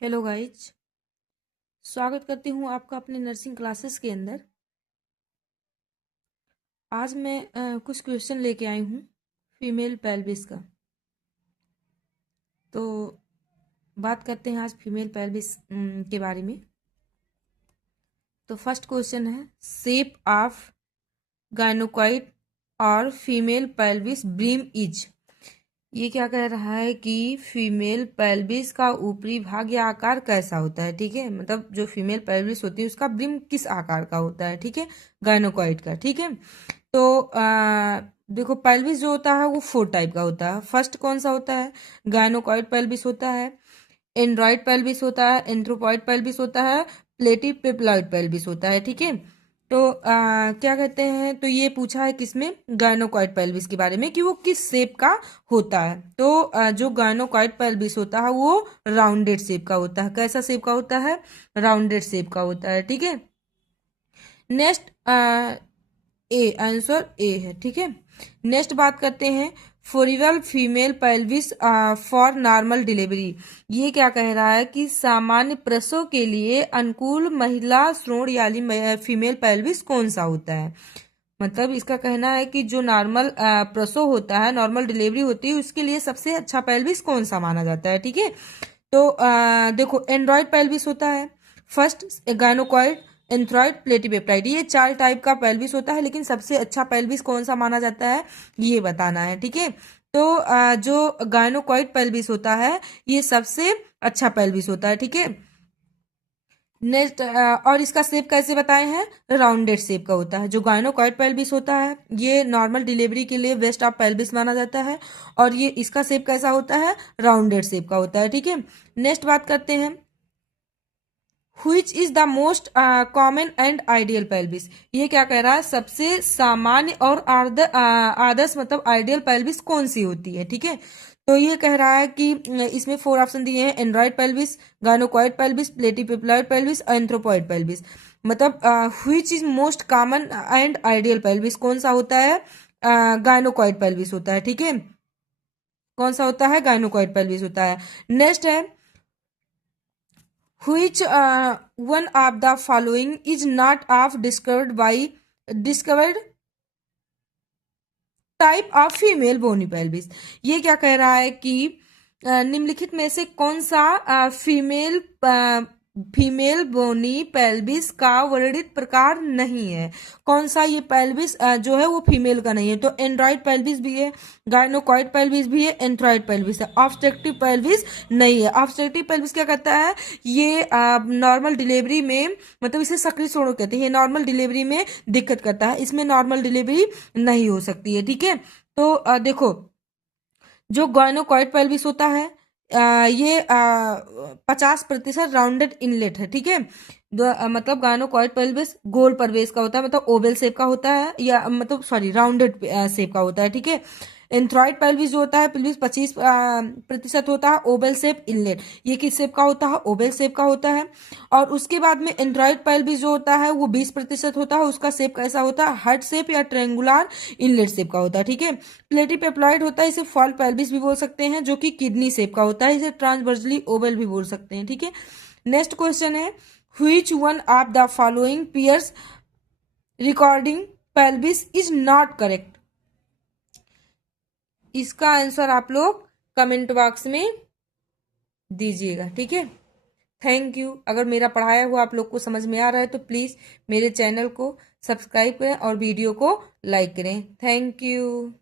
Hello guys, स्वागत करती हूँ आपका अपने नर्सिंग क्लासेस के अंदर। आज मैं कुछ क्वेश्चन लेके आई हूँ फीमेल पेल्विस का। तो बात करते हैं आज फीमेल पेल्विस के बारे में। तो फर्स्ट क्वेश्चन है, शेप ऑफ गायनोकॉइड और फीमेल पेल्विस ब्रीम इज। ये क्या कह रहा है कि फीमेल पेल्विस का ऊपरी भाग या आकार कैसा होता है। ठीक है, मतलब जो फीमेल पेल्विस होती है उसका ब्रिम किस आकार का होता है। ठीक है, गायनोकॉइड का। ठीक है, तो देखो पेल्विस जो होता है वो 4 टाइप का होता है। फर्स्ट कौन सा होता है? गायनोकॉइड पेल्विस होता है, एंड्रॉइड पेल्विस होता है, एंथ्रोपॉइड पेल्विस होता है, प्लेटीपेप्लॉइड पेल्विस होता है। ठीक है, तो क्या कहते हैं, तो ये पूछा है किसमें, गायनोकॉइड पेल्विस के बारे में कि वो किस शेप का होता है। तो जो गायनोकॉइड पेल्विस होता है वो राउंडेड शेप का होता है। कैसा शेप का होता है? राउंडेड शेप का होता है। ठीक है, नेक्स्ट ए, आंसर ए है। ठीक है, नेक्स्ट बात करते हैं फोरिवल female pelvis for normal delivery. ये क्या कह रहा है कि सामान्य प्रसव के लिए अनुकूल महिला श्रोण यानी फीमेल पेल्विस कौन सा होता है। मतलब इसका कहना है कि जो नॉर्मल प्रसव होता है, नॉर्मल डिलीवरी होती है, उसके लिए सबसे अच्छा पेल्विस कौन सा माना जाता है। ठीक है, तो देखो एंड्रॉइड पेल्विस होता है, फर्स्ट गायनोकॉइड, एंथ्रॉइड, प्लेटीपेप्टाइड, ये 4 टाइप का पेल्विस होता है। लेकिन सबसे अच्छा पेल्विस कौन सा माना जाता है ये बताना है। ठीक है, तो जो गायनोकॉइड पेल्विस होता है ये सबसे अच्छा पेल्विस होता है। ठीक है, नेक्स्ट और इसका शेप कैसे बताए हैं? राउंडेड शेप का होता है। जो गायनोकॉइड पेल्विस होता है ये नॉर्मल डिलीवरी के लिए बेस्ट ऑफ पेल्विस माना जाता है, और ये इसका शेप कैसा होता है? राउंडेड शेप का होता है। ठीक है, नेक्स्ट बात करते हैं, Which is the most common and ideal pelvis. ये क्या कह रहा है, सबसे सामान्य और आदर्श मतलब आइडियल पेल्विस कौन सी होती है। ठीक है, तो ये कह रहा है कि इसमें 4 ऑप्शन दिए हैं, android pelvis, gynaecoid pelvis, platypelloid pelvis, anthropoid pelvis. मतलब which is most common and ideal pelvis कौन सा होता है? गायनोकॉइड पेल्विस होता है। ठीक है, कौन सा होता है? गायनोकॉइड पेल्विस होता है। नेक्स्ट है, which one of the following is not of discovered type of female bony pelvis. ये क्या कह रहा है कि निम्नलिखित में से कौन सा फीमेल बोनी पेल्विस का वर्णित प्रकार नहीं है। कौन सा ये पेल्विस जो है वो फीमेल का नहीं है। तो एंड्रॉइड पेल्विस भी है, गायनोकॉइड पेल्विस भी है, एंथ्रॉइड पेल्विस है, ऑब्स्ट्रक्टिव पेल्विस नहीं है। ऑब्स्ट्रक्टिव पेल्विस क्या करता है, ये नॉर्मल डिलीवरी में, मतलब इसे सक्रिय श्रोण कहते हैं, ये नॉर्मल डिलीवरी में दिक्कत करता है, इसमें नॉर्मल डिलीवरी नहीं हो सकती है। ठीक है, तो देखो जो गायनोकॉइड पेल्विस होता है ये 50% राउंडेड इनलेट है। ठीक है, मतलब गायनोकॉइड पेल्विस गोल प्रवेश का होता है, मतलब ओवल शेप का होता है, या मतलब सॉरी राउंडेड शेप का होता है। ठीक है, एंथ्रॉइड पेल्विस जो होता है पेल्विस 25% होता है, ओवल शेप इनलेट। ये किस शेप का होता है? ओवल शेप का होता है। और उसके बाद में एंड्रॉइड पेल्विस जो होता है वो 20% होता है, उसका शेप कैसा होता है? हार्ट शेप या ट्रेंगुलर इनलेट शेप का होता है। ठीक है, प्लेटीपेप्लॉइड होता है, इसे फॉल पेल्विस भी बोल सकते हैं, जो कि किडनी शेप का होता है, इसे ट्रांसवर्सली ओवल भी बोल सकते हैं। ठीक है, नेक्स्ट क्वेश्चन है, which one of the following pairs recording pelvis is not correct. इसका आंसर आप लोग कमेंट बॉक्स में दीजिएगा। ठीक है, थैंक यू। अगर मेरा पढ़ाया हुआ आप लोग को समझ में आ रहा है तो प्लीज मेरे चैनल को सब्सक्राइब करें और वीडियो को लाइक करें। Thank you.